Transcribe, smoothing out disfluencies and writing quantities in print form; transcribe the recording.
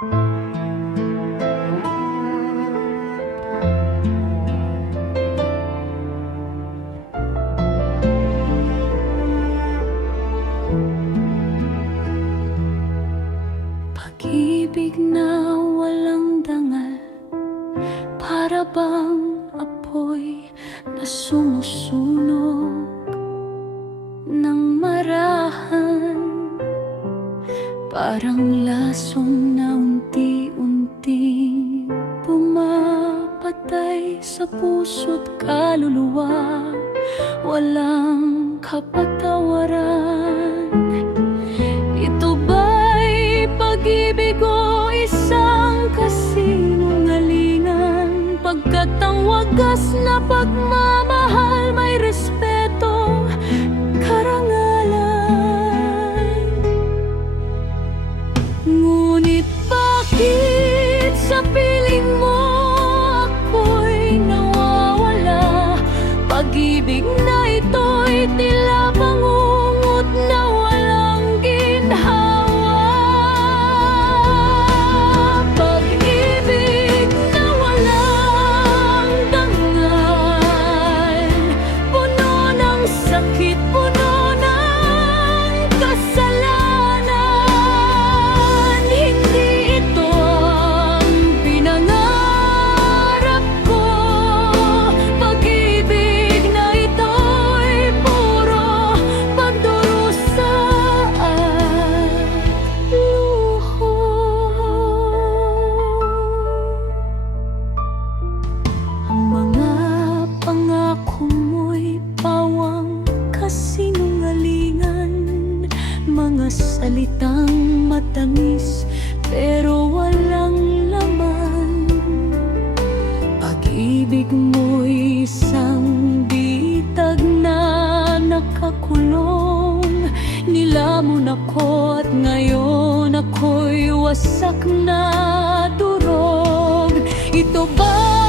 Pag-ibig na walang dangal, para bang apoy na sumusunog ng marahan. Parang lasong na unti-unting pumapatay sa puso't kaluluwa, walang kapatawaran. Ito ba'y pag-ibig o isang kasinungalingan? Pagkat ang wagas na pagmamahal may respeto, karangalan. Ngunit bakit sa piling mo ako'y nawawala? Pag-ibig na ito'y tila bangungot na walang ginhawa. Pag-ibig na walang dangal, puno ng sakit, puno ng kasalanan. Hindi ito ang pinangarap ko. Pag-ibig na ito'y puro pagdurusa at luho. Ang mga pangako mo'y pawang kasinungalingan, mga salitang matamis pero walang laman. Pag-ibig mo'y isang bitag na nakakulong, nilamon ako at ngayon ako'y wasak na durog. Ito ba